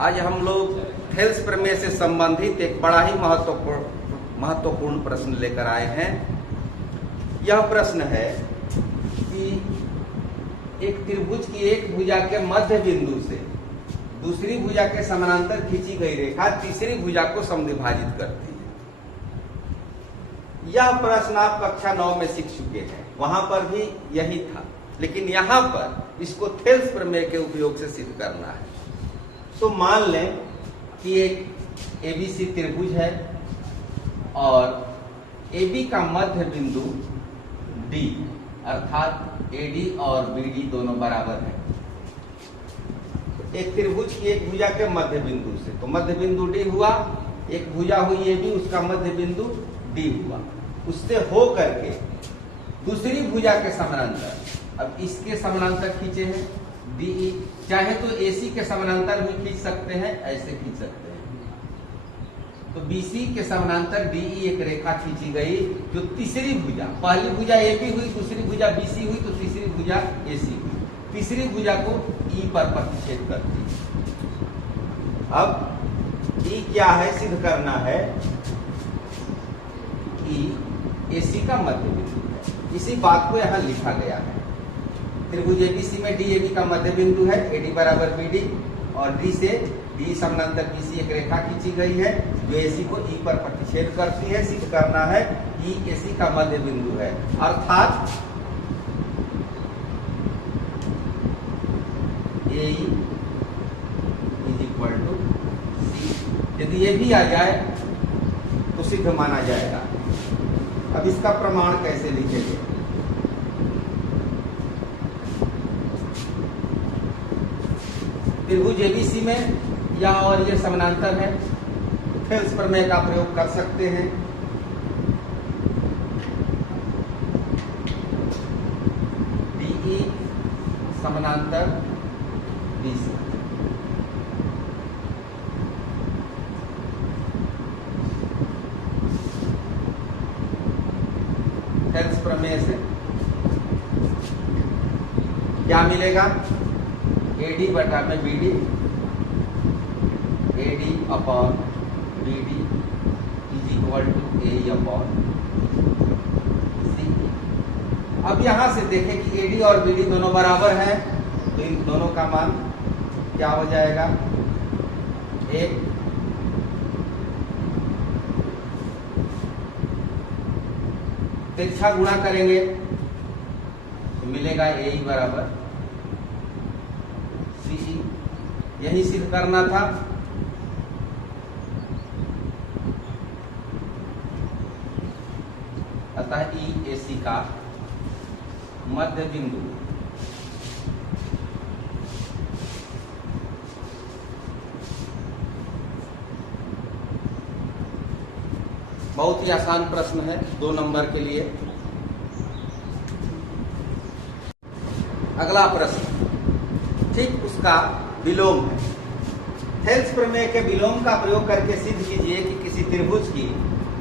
आज हम लोग थेल्स प्रमेय से संबंधित एक बड़ा ही महत्वपूर्ण प्रश्न लेकर आए हैं। यह प्रश्न है कि एक त्रिभुज की एक भुजा के मध्य बिंदु से दूसरी भुजा के समानांतर खींची गई रेखा तीसरी भुजा को समद्विभाजित करती है। यह प्रश्न आप कक्षा 9 में सीख चुके हैं, वहां पर भी यही था, लेकिन यहां पर इसको थेल्स प्रमेय के उपयोग से सिद्ध करना है। तो मान लें कि एक एबीसी त्रिभुज है और AB का मध्य बिंदु D अर्थात AD और BD दोनों बराबर है। एक त्रिभुज की एक भुजा के मध्य बिंदु से, तो मध्य बिंदु D हुआ, एक भुजा हुई AB, उसका मध्य बिंदु D हुआ, उससे हो करके दूसरी भुजा के समानांतर, अब इसके समानांतर खींचे हैं DE, चाहे तो AC के समानांतर भी खींच सकते हैं, ऐसे खींच सकते हैं। तो BC के समानांतर DE एक रेखा खींची गई जो तीसरी भुजा, पहली भुजा AB हुई, दूसरी भुजा BC हुई, तो तीसरी भुजा AC हुई, तीसरी भुजा को E पर प्रतिच्छेद करती है। अब E क्या है, सिद्ध करना है कि AC का मध्य बिंदु है। इसी बात को यहाँ लिखा गया है। त्रिभुज ABC में DAB का मध्य बिंदु है, AD बराबर BD, और D से D समानांतर BC एक रेखा खींची गई है जो AC को E पर प्रतिच्छेद करती है। सिद्ध करना है कि AC का मध्य बिंदु है, अर्थात AE is equal to C। यदि ये भी आ जाए तो सिद्ध माना जाएगा। अब इसका प्रमाण कैसे लिखेंगे? त्रिभुज ABC में यह और ये समानांतर है, थेल्स प्रमेय का प्रयोग कर सकते हैं। DE समानांतर BC, थेल्स प्रमेय से क्या मिलेगा? AD बटा में BD, AD upon BD is equal to AE upon CE। अब यहां से देखें कि AD और BD दोनों बराबर हैं, तो इन दोनों का मान क्या हो जाएगा? 1। तिरछा गुणा करेंगे तो मिलेगा AE बराबर CE। यही सिद्ध करना था। अतः EAC का मध्य बिंदु बहुत ही आसान प्रश्न है, 2 नंबर के लिए। अगला प्रश्न ठीक उसका विलोम है। थेल्स प्रमेय के विलोम का प्रयोग करके सिद्ध कीजिए कि किसी त्रिभुज की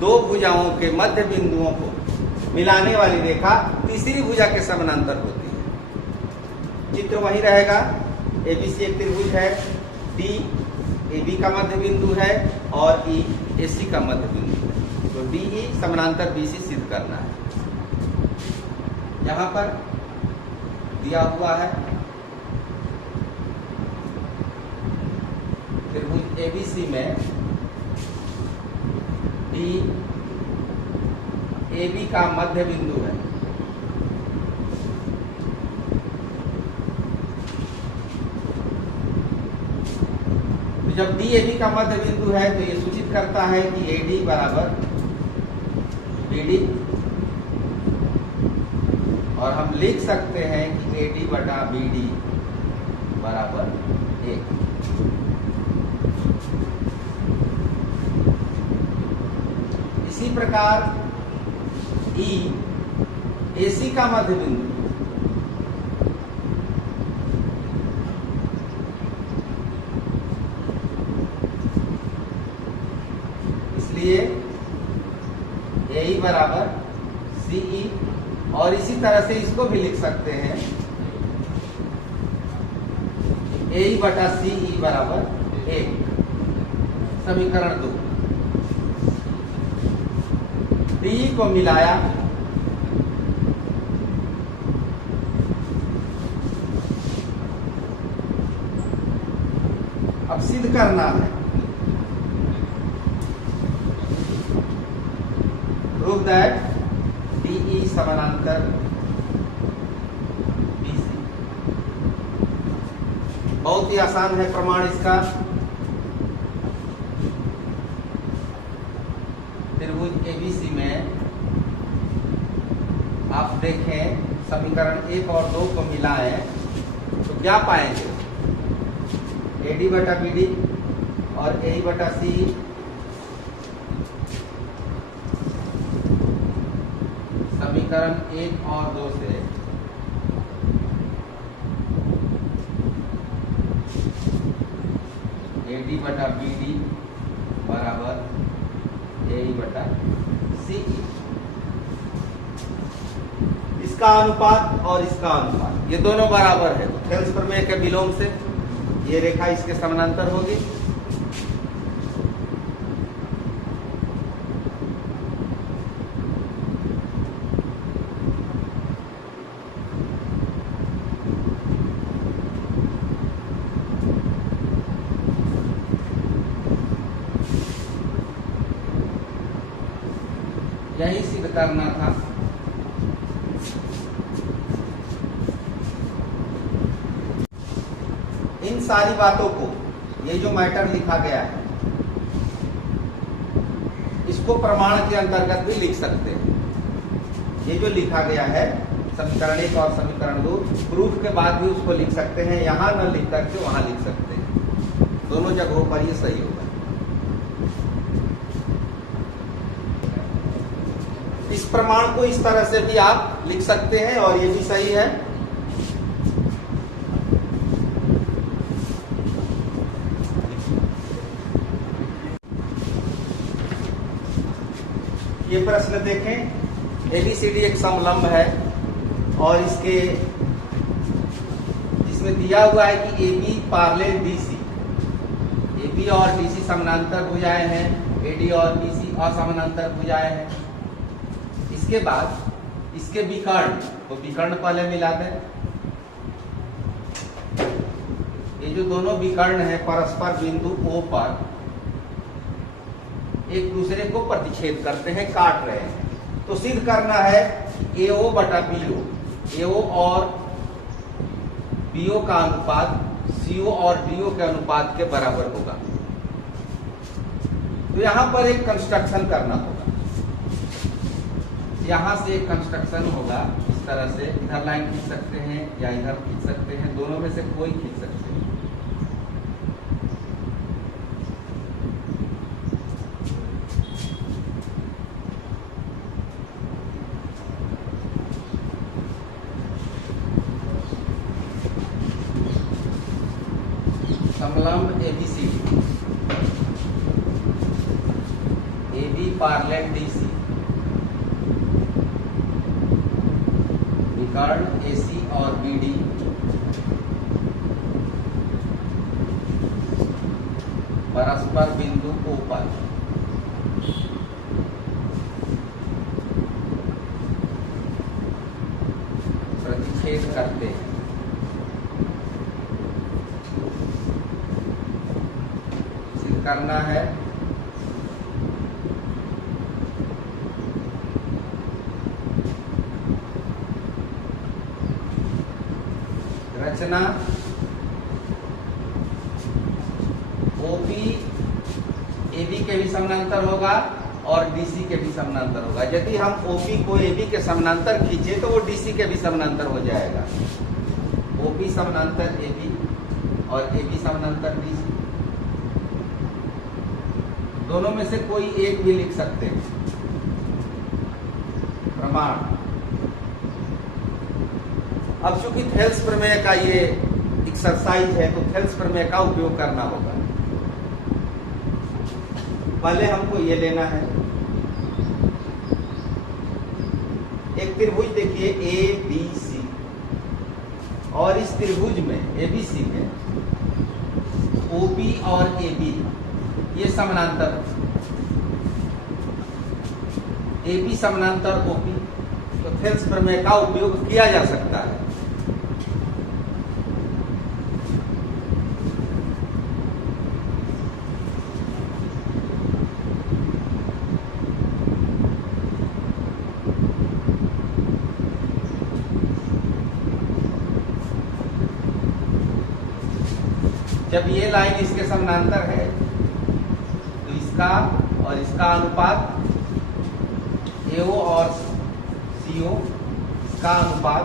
2 भुजाओं के मध्य बिंदुओं को मिलाने वाली रेखा तीसरी भुजा के समानांतर होती है। चित्र वही रहेगा। ABC एक त्रिभुज है, D AB का मध्य बिंदु है और E AC का मध्य बिंदु है। तो DE समानांतर BC सिद्ध करना है। यहां पर दिया हुआ है त्रिभुज ABC में D AB का मध्य बिंदु है। तो जब D AB का मध्य बिंदु है तो ये सूचित करता है कि AD बराबर BD, और हम लिख सकते हैं कि AD बटा BD बराबर 1। इसी प्रकार E AC का मध्य बिंदु, इसलिए AE बराबर CE, और इसी तरह से इसको भी लिख सकते हैं AE बटा CE बराबर 1, समीकरण 2, डी को मिलाया, अब सिद्ध करना है, प्रूव दैट DE समानांतर BC। बहुत ही आसान है प्रमाण इसका। त्रिभुज ABC में आप देखें, समीकरण 1 और 2 को मिलाएं तो क्या पाएंगे? AD बटा BD और AE बटा CE समीकरण 1 और 2 से AD बटा BD बराबर AE बटा CE। इसका अनुपात और इसका अनुपात ये दोनों बराबर है, तो थेल्स प्रमेय के विलोम से ये रेखा इसके समानांतर होगी। यही सिद्ध करना था। इन सारी बातों को, ये जो मैटर लिखा गया है, इसको प्रमाण के अंतर्गत भी लिख सकते हैं। ये जो लिखा गया है समीकरण 1 और समीकरण 2, प्रूफ के बाद भी उसको लिख सकते हैं, यहां न लिख करके वहां लिख सकते हैं। दोनों जगहों पर ये सही होगा। इस प्रमाण को इस तरह से भी आप लिख सकते हैं और ये भी सही है। ये प्रश्न देखें, ABCD एक समलंब है और इसमें दिया हुआ है कि AB पैरेलल DC, AB और DC समानांतर भुजाएं हैं, AD और BC असमानांतर भुजाएं हैं। इसके बाद इसके विकर्ण, तो विकर्ण पहले मिला दें। ये जो दोनों विकर्ण हैं परस्पर बिंदु O पर एक दूसरे को प्रतिच्छेद करते हैं, काट रहे हैं, तो सिद्ध करना है AO बटा BO, AO और BO का अनुपात CO और DO के अनुपात के बराबर होगा। तो यहां पर एक कंस्ट्रक्शन करना होगा। यहां से एक कंस्ट्रक्शन होगा इस तरह से, इधर लाइन खींच सकते हैं या इधर खींच सकते हैं, दोनों में से कोई खींच सकते हैं। समलंब ABCD, AB पैरेलल DC, विकर्ण AC और BD परस्पर बिंदु O पर प्रतिच्छेद करते हैं। सिद्ध करना है रचना OP AB के भी समानांतर होगा और DC के भी समानांतर होगा। यदि हम OP को AB के समानांतर खींचे तो वो DC के भी समानांतर हो जाएगा। OP समानांतर AB और AB समानांतर DC, दोनों में से कोई एक भी लिख सकते हैं। प्रमाण। अब चूंकि थेल्स प्रमेय का ये एक्सरसाइज है तो थेल्स प्रमेय का उपयोग करना होगा। पहले हमको ये लेना है, एक त्रिभुज देखिए ABC और इस त्रिभुज में ABC में OB और AB ये समानांतर, AB समानांतर OP, तो थेल्स प्रमेय का उपयोग किया जा सकता है। जब ये लाइन इसके समानांतर है तो इसका और इसका अनुपात AO और CO का अनुपात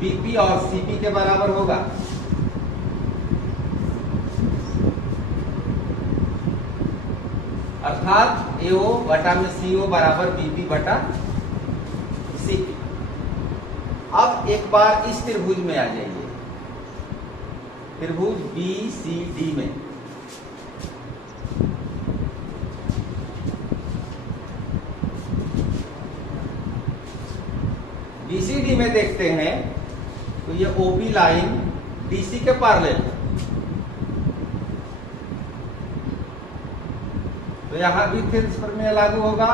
BP और CP के बराबर होगा। अर्थात AO बटा में CO बराबर BP बटा CP। अब एक बार इस त्रिभुज में आ जाइए, त्रिभुज BCD में। BCD में देखते हैं तो ये OP लाइन DC के पैरेलल है, तो यहां भी थेल्स प्रमेय लागू होगा।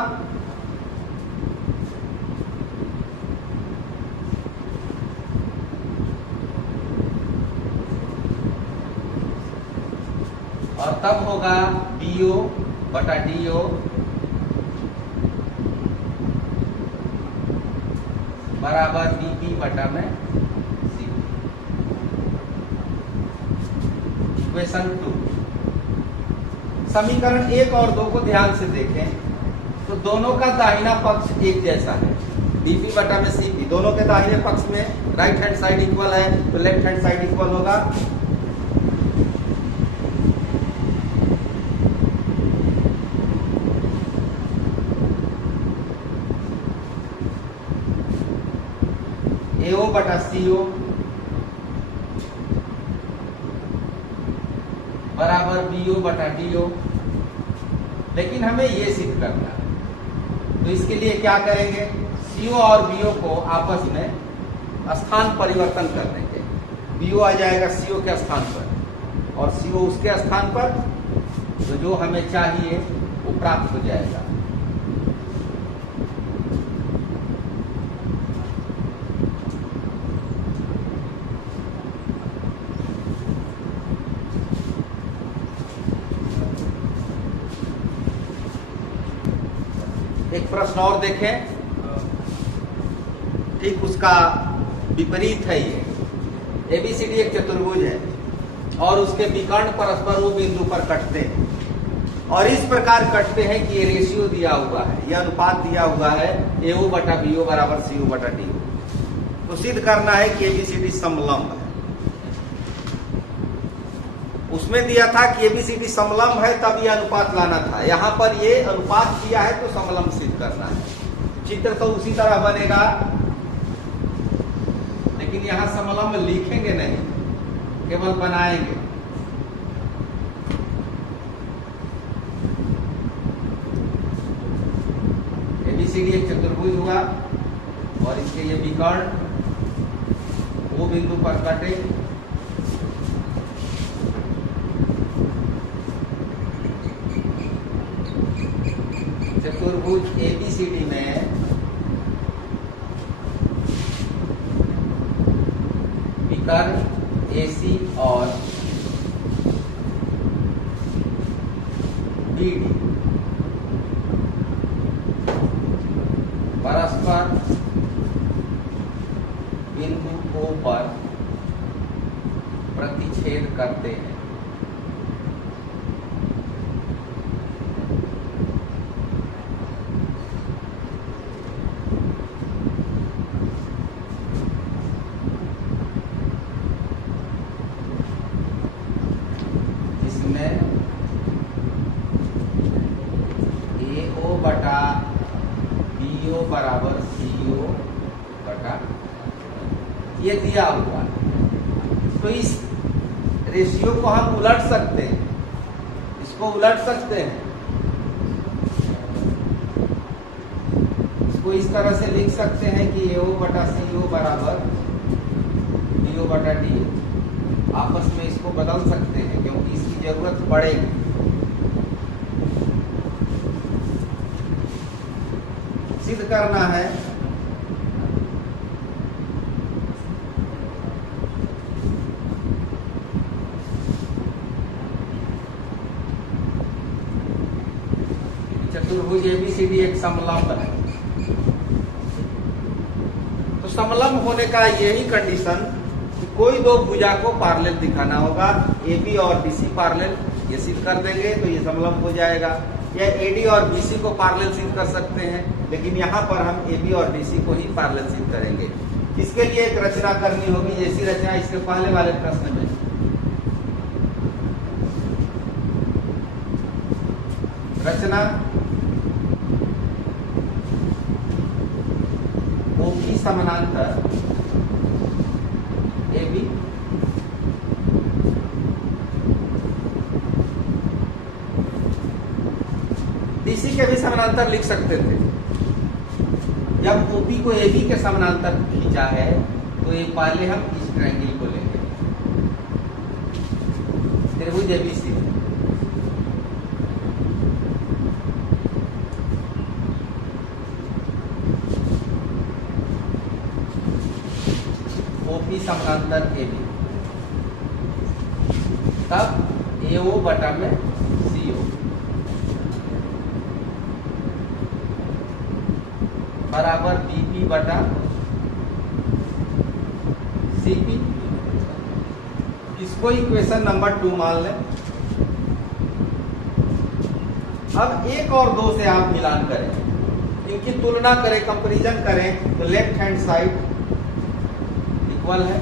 और तब होगा BO बटा DO बराबर BP बटा में CP। इक्वेशन 2। समीकरण 1 और 2 को ध्यान से देखें तो दोनों का दाहिना पक्ष एक जैसा है, BP बटा में CP। दोनों के दाहिने पक्ष में राइट हैंड साइड इक्वल है तो लेफ्ट हैंड साइड इक्वल होगा। AO बटा CO बराबर BO बटा DO। लेकिन हमें ये सिद्ध करना है, तो इसके लिए क्या करेंगे, CO और BO को आपस में स्थान परिवर्तन कर देंगे। BO आ जाएगा CO के स्थान पर और CO उसके स्थान पर, तो जो हमें चाहिए वो प्राप्त हो जाएगा। एक प्रश्न और देखें, ठीक उसका विपरीत है। ये ABCD एक चतुर्भुज है और उसके विकर्ण परस्पर वो बिंदु पर कटते हैं और इस प्रकार कटते हैं कि ये रेशियो दिया हुआ है, यह अनुपात दिया हुआ है AO बटा BO बराबर CO बटा DO। तो सिद्ध करना है कि ABCD समलंब है। उसमें दिया था कि ABCD समलंब है तब यह अनुपात लाना था, यहां पर ये अनुपात किया है तो समलंब सिद्ध करना है। चित्र तो उसी तरह बनेगा लेकिन यहां समलंब लिखेंगे नहीं, केवल बनाएंगे। ABCD एक चतुर्भुज हुआ और इसके ये विकर्ण वो बिंदु पर कटे, चतुर्भुज ABCD में विकर्ण AC और BD परस्पर बिंदु O पर प्रतिच्छेद करते हैं। AO बटा BO बराबर CO बटा ये दिया हुआ, तो इस रेशियो को हम उलट सकते हैं, इसको उलट सकते हैं, इसको इस तरह से लिख सकते हैं कि AO बटा CO बराबर DO बटा DO। आपस में इसको बदल सकते हैं क्योंकि इसकी जरूरत पड़ेगी। सिद्ध करना है चतुर्भुज ABCD एक समलंब है। तो समलंब होने का यही कंडीशन कि कोई दो भुजा को पैरेलल दिखाना होगा। AB और BC पैरेलल, ये सिद्ध कर देंगे तो ये समलंब हो जाएगा। या AD और BC को पैरेलल सिद्ध कर सकते हैं, लेकिन यहाँ पर हम AB और BC को ही पैरेलल सिद्ध करेंगे। इसके लिए एक रचना करनी होगी, जैसी रचना इसके पहले वाले प्रश्न में। रचना OP समानांतर AB BC के भी समानांतर लिख सकते थे। जब OP को AB के समानांतर खींचा है तो ये पहले हम इस ट्रायंगल को लेंगे, त्रिभुज ABC। OP समानांतर AB, तब AO बटा में CO बराबर BP बटा CP। इसको इक्वेशन नंबर 2 मान लें। अब 1 और 2 से आप मिलान करें, इनकी तुलना करें, कंपैरिजन करें, तो लेफ्ट हैंड साइड इक्वल है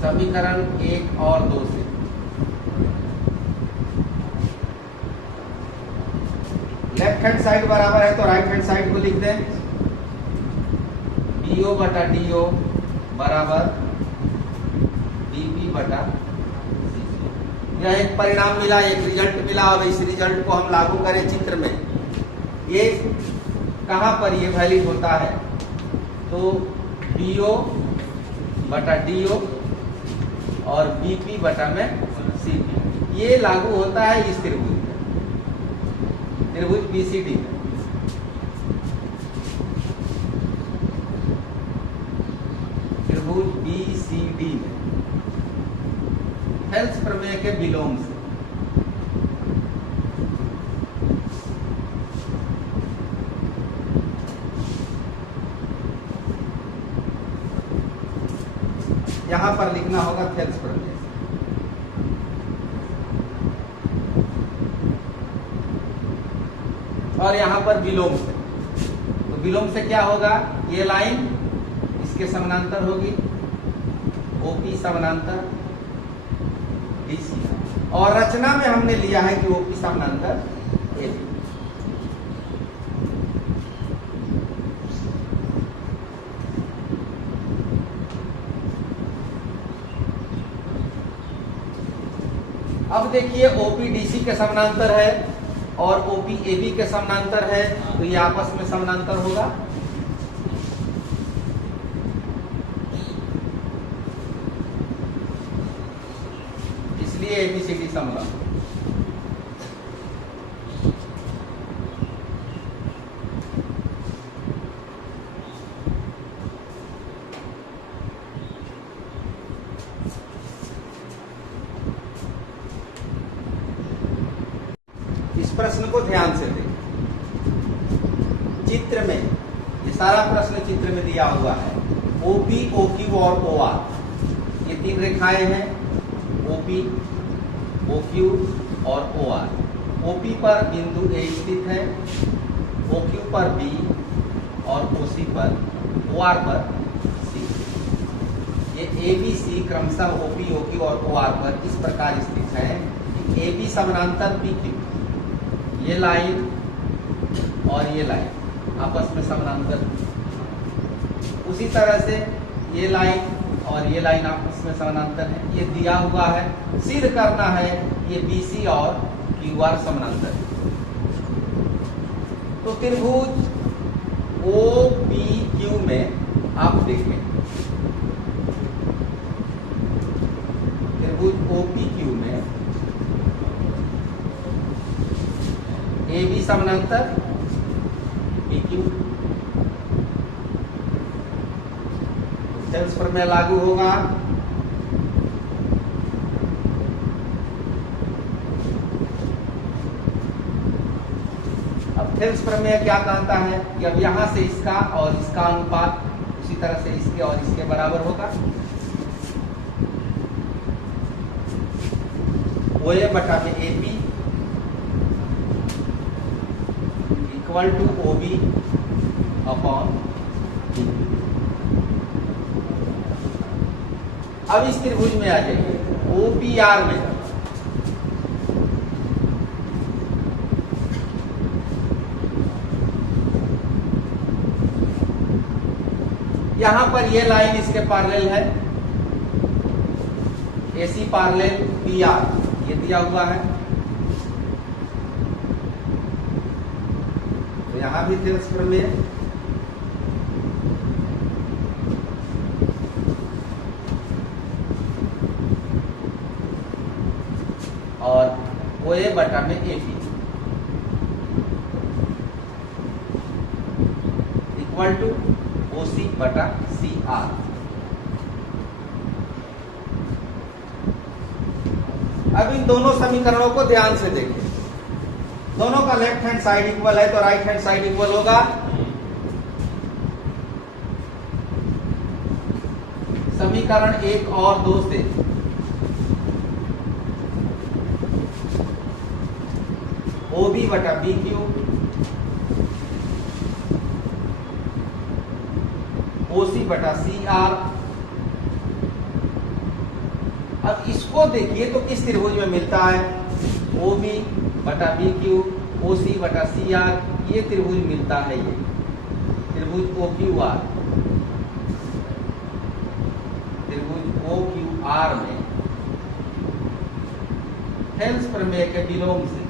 समीकरण 1 और 2 से। लेफ्ट हैंड साइड बराबर है तो राइट हैंड साइड को लिख दें, DO बटा DO बराबर DP बटा CC। यह एक परिणाम मिला, एक रिजल्ट मिला। अब इस रिजल्ट को हम लागू करें चित्र में, ये कहां पर ये वैलिड होता है, तो DO बटा DO और BP बटा में CP, ये लागू होता है इस त्रिभुज में, त्रिभुज BCD में। त्रिभुज BCD में हेल्स प्रमेय के विलोम से। यहां पर लिखना होगा थेल्स प्रमेय। और यहां पर विलोम से, तो विलोम से क्या होगा, ये लाइन इसके समानांतर होगी, OP समानांतर BC, और रचना में हमने लिया है कि OP समानांतर AB। अब देखिए OP DC के समानांतर है और OP AB के समानांतर है, तो ये आपस में समानांतर होगा। इसलिए ABCD समलंब। इस प्रश्न को ध्यान से देखें। चित्र में, ये सारा प्रश्न चित्र में दिया हुआ है। OP, OQ और OR, ये 3 रेखाएं हैं, OP, OQ और OR। OP पर बिंदु A स्थित है, OQ पर B और OC पर, OR पर C। ये ABC क्रमशः OP, OQ और OR पर इस प्रकार स्थित है कि AB समानांतर PQ, ये लाइन और ये लाइन आपस में समानांतर। उसी तरह से ये लाइन और ये लाइन आपस में समानांतर है, ये दिया हुआ है। सिद्ध करना है ये BC और QR समानांतर है। तो त्रिभुज OPQ में आप देखें त्रिभुज OPQ में AB समानांतर PQ, थेल्स प्रमेय लागू होगा। अब थेल्स प्रमेय क्या कहता है कि अब यहां से इसका और इसका अनुपात उसी तरह से इसके और इसके बराबर होगा। OA बटा में AP equal to OB upon PQ। अब इस त्रिभुज में आ जाइए OPR में, यहां पर ये लाइन इसके पैरेलल है, AC पैरेलल PR ये दिया हुआ है, तो यहां भी थेल्स प्रमेय। और OA बटा में AP इक्वल टू OC बटा CR। अब इन दोनों समीकरणों को ध्यान से देखें, दोनों का लेफ्ट हैंड साइड इक्वल है तो राइट हैंड साइड इक्वल होगा। समीकरण 1 और 2 से OB बटा BQ OC बटा CR। अब इसको देखिए तो किस त्रिभुज में मिलता है, OB बटा BQ OC बटा CR, ये त्रिभुज मिलता है, ये त्रिभुज OQR। त्रिभुज OQR में थेल्स प्रमेय के विलोम से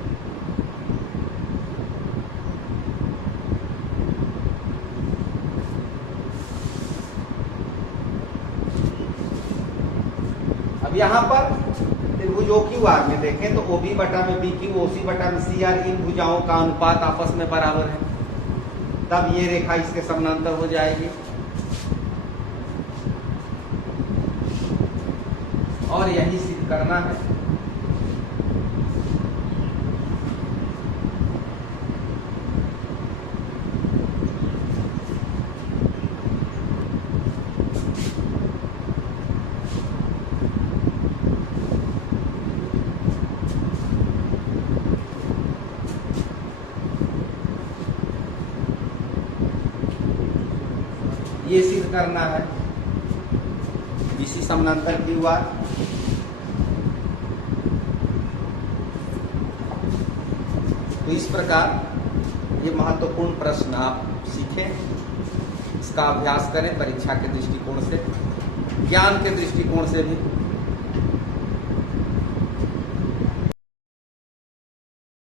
यहां पर त्रिभुज OQR में देखें तो OB बटा में BQ OC बटा में CR, इन भुजाओं का अनुपात आपस में बराबर है, तब ये रेखा इसके समानांतर हो जाएगी। और यही सिद्ध करना है। ये सिद्ध करना है BC समानांतर QR। तो इस प्रकार ये महत्वपूर्ण प्रश्न आप सीखें, इसका अभ्यास करें परीक्षा के दृष्टिकोण से, ज्ञान के दृष्टिकोण से भी।